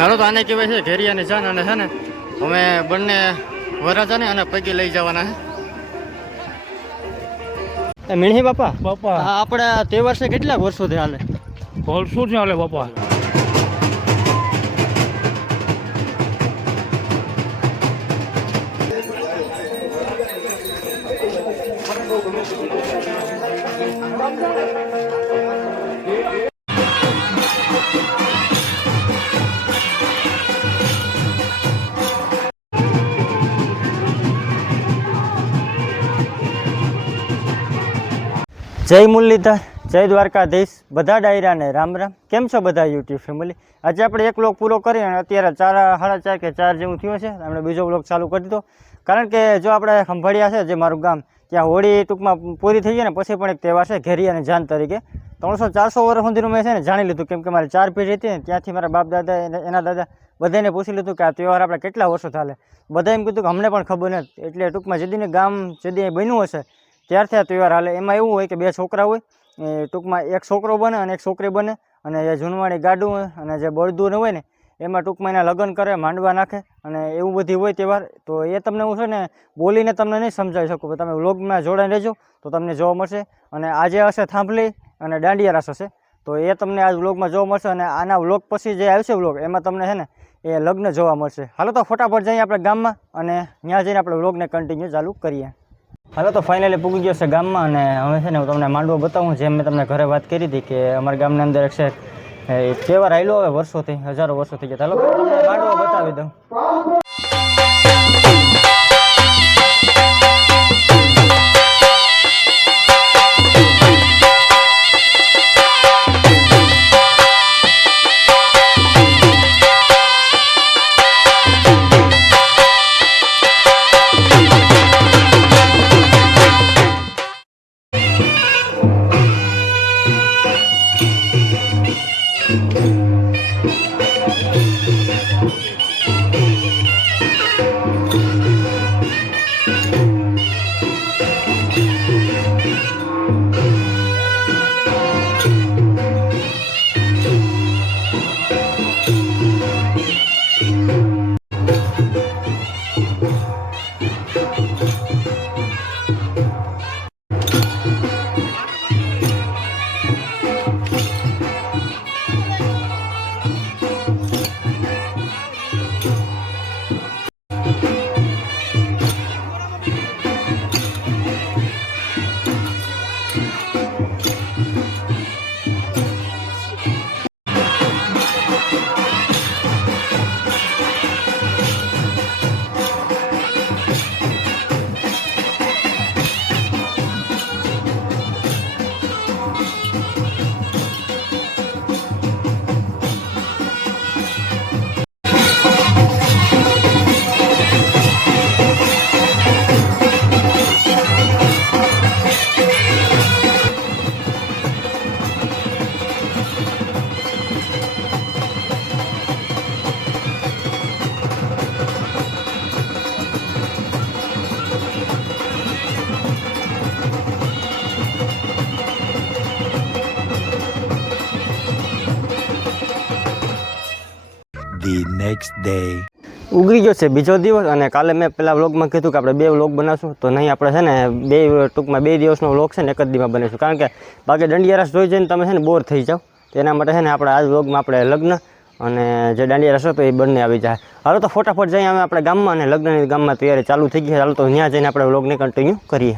હાલો તો આને કહેવાય છે ઘેરિયાની જાન અને છે ને અમે બંને વરાજાને અને પૈકી લઈ જવાના છે મીણહી બાપા બાપા આપણે તહેવાર છે કેટલાક વર્ષોથી હાલે વર્ષો જ હાલે બાપા જય મુરલીધર જય દ્વારકાધીશ બધા ડાયરાને રામ રામ કેમ છો બધા યુટ્યુબ ફેમિલી આજે આપણે એક વ્લોગ પૂરો કરી અને અત્યારે 4:30 કે 4 જેવું થયું છે આપણે બીજો વ્લોગ ચાલુ કરી દીધો કારણ કે જો આપણે ખંભાળિયા છે જે મારું ગામ ત્યાં હોળી ટૂંકમાં પૂરી થઈ ગઈ ને પછી પણ એક તહેવાર છે ઘેરિયાની જાન તરીકે 300-400 વર્ષ સુધીનું મેં છે ને જાણી લીધું કેમ કે મારી 4 પેઢી હતી ને ત્યાંથી મારા બાપ દાદા એના દાદા બધાને પૂછી લીધું કે આ તહેવાર આપણે કેટલા વર્ષો ચાલે બધા એમ કીધું કે અમને પણ ખબર નથી એટલે ટૂંકમાં જેદીને ગામ જેદી બન્યું હશે ત્યારથી આ તહેવાર હાલે એમાં એવું હોય કે બે છોકરા હોય એ ટૂંકમાં એક છોકરો બને અને એક છોકરી બને અને જે જૂનવાણી ગાડું હોય અને જે બળદું હોય ને એમાં ટૂંકમાં એના લગ્ન કરે માંડવા નાખે અને એવું બધી હોય તહેવાર તો એ તમને હું છે ને બોલીને તમને નહીં સમજાવી શકું તમે વ્લોગમાં જોડાઈને રહેજો તો તમને જોવા મળશે અને આજે હશે થાંભલી અને દાંડિયા રાસ હશે તો એ તમને આ વ્લોગમાં જોવા મળશે અને આના વ્લોગ પછી જે આવશે વ્લોગ એમાં તમને છે ને એ લગ્ન જોવા મળશે હાલો તો ફટાફટ જઈએ આપણે ગામમાં અને ત્યાં જઈને આપણે વ્લોગને કન્ટિન્યુ ચાલુ કરીએ હાલો તો ફાઇનલી પૂગી ગયો છે ગામમાં અને હવે છે ને હું તમને માંડવો બતાવું જેમ મેં તમને ઘરે વાત કરી હતી કે અમારા ગામની અંદર એક છે તહેવાર આવેલો હવે વર્ષોથી હજારો વર્ષો થઈ ગયા હાલો તમને માંડવો બતાવી દઉં The next day. ઉગરી ગયો છે બીજો દિવસ અને કાલે મેં પેલા વ્લોગમાં કીધું કે આપણે 2 વ્લોગ બનાવશું તો નહીં આપણે છે ને ટૂંકમાં 2 દિવસનો વ્લોગ છે ને એક જ દીમાં બનાવીશું કારણ કે બાકી દાંડિયા રાસ જોઈ જઈને તમે છે ને બોર થઈ જાઓ તેના માટે છે ને આપણે આ વ્લોગમાં આપણે લગ્ન અને જે દાંડિયા રાસ હતો એ બંને આવી જાય હાલો તો ફટાફટ જઈએ અમે આપણે ગામમાં અને લગ્નની ગામમાં તૈયારી ચાલુ થઈ ગઈ હાલો તો ત્યાં જઈને આપણે વ્લોગને કન્ટિન્યુ કરીએ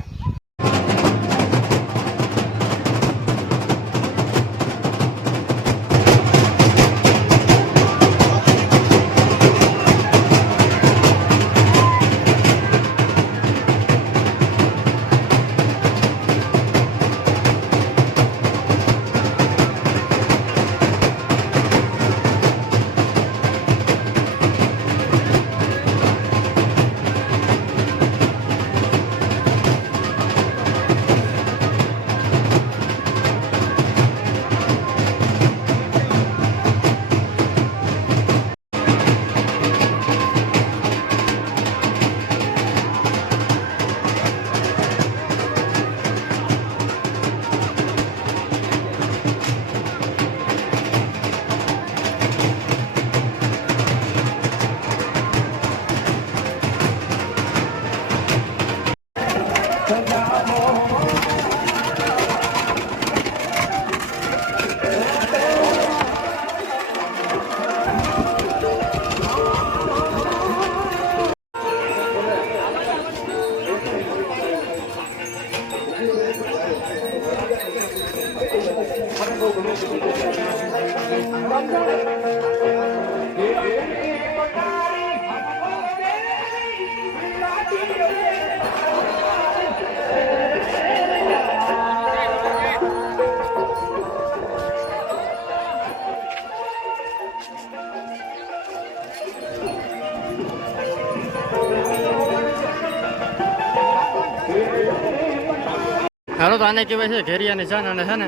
હાલો તો આને કહેવાય છે ઘેરિયાની જાન અને છે ને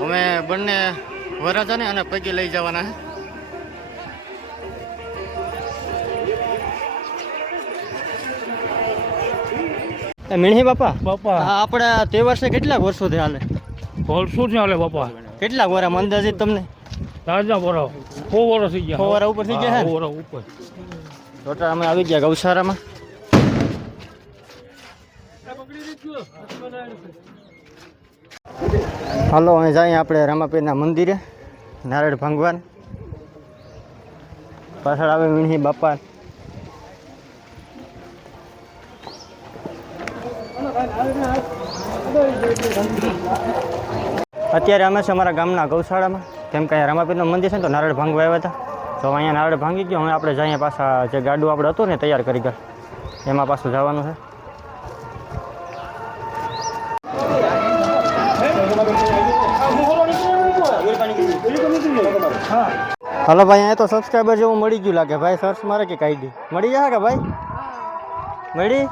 અમે બંને વરરાજાને અને પૈકી લઈ જવાના છે મીણહી બાપા બાપા આપણે તહેવાર છે કેટલાક વર્ષોથી હાલે વર્ષોથી હાલે બાપા કેટલાક વાર અંદાજિત તમને તાજા બરો 100 વર્ષ થઈ ગયા 100 વાર ઉપર થઈ ગયા છે 100 વર્ષ ઉપર ટોટલ અમે આવી ગયા ગૌશાળામાં હાલો અહીં જઈએ આપણે રામાપીરના મંદિરે નારાયણ ભગવાન પાછળ આવે મીણહી બાપા અત્યારે અમે છે અમારા ગામના ગૌશાળામાં કેમ કે અહીંયા રામાપીરનું મંદિર છે ને તો નારળ ભાંગવા આવ્યા હતા તો અહીંયા નારળ ભાંગી ગયો હવે આપણે જઈએ પાછા જે ગાડું આપણે હતું ને તૈયાર કરી ગયા એમાં પાછું જવાનું છે હાલો ભાઈ અહીંયા તો સબસ્ક્રાઈબર જેવું મળી ગયું લાગે ભાઈ સર્ચ મારે કે કાઢી મળી જાય કે ભાઈ મળી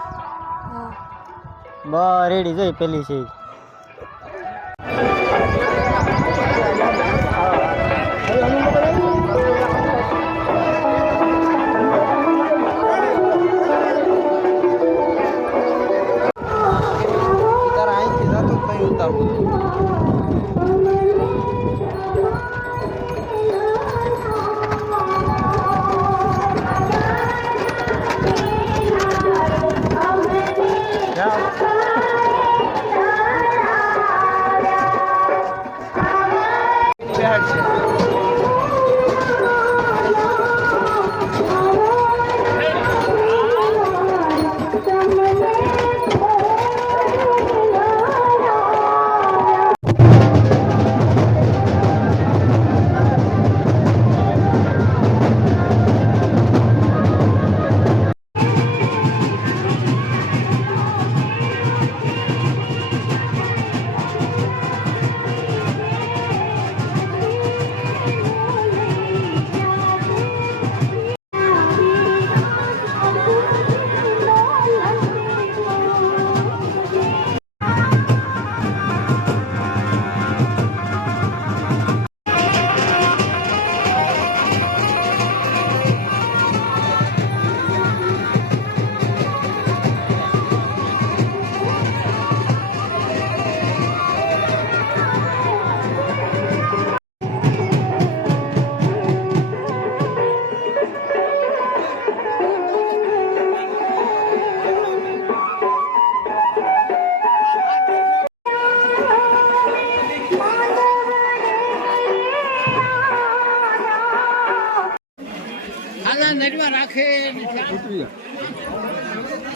બસ રેડી જોઈ પેલી છે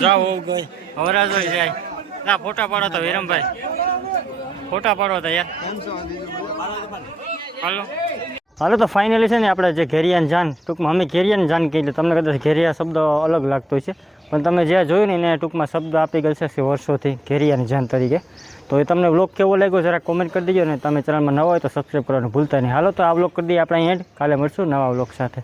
જાઓ ગઈ હવરા જોઈ જાય ના ફોટા પાડો તો વિરમભાઈ ફોટા પાડો તો યાર હાલો હાલો તો ફાઇનલી છે ને આપણે જે ઘેરિયાની જાન ટૂંકમાં અમે ઘેરિયાની જાન કહીએ તમને કદાચ ઘેરિયા શબ્દ અલગ લાગતો હોય છે પણ તમે જ્યાં જોયું ને એને ટૂંકમાં શબ્દ આપી ગયો છે વર્ષોથી ઘેરિયાની જાન તરીકે તો એ તમને વ્લોગ કેવો લાગ્યો જરા કોમેન્ટ કરી દેજો ને તમે ચેનલમાં નવા હોય તો સબસ્ક્રાઈબ કરવાનું ભૂલતા નહીં હાલો તો આ વ્લોગ કરી દઈએ આપણે એન્ડ કાલે મળશું નવા વ્લોગ સાથે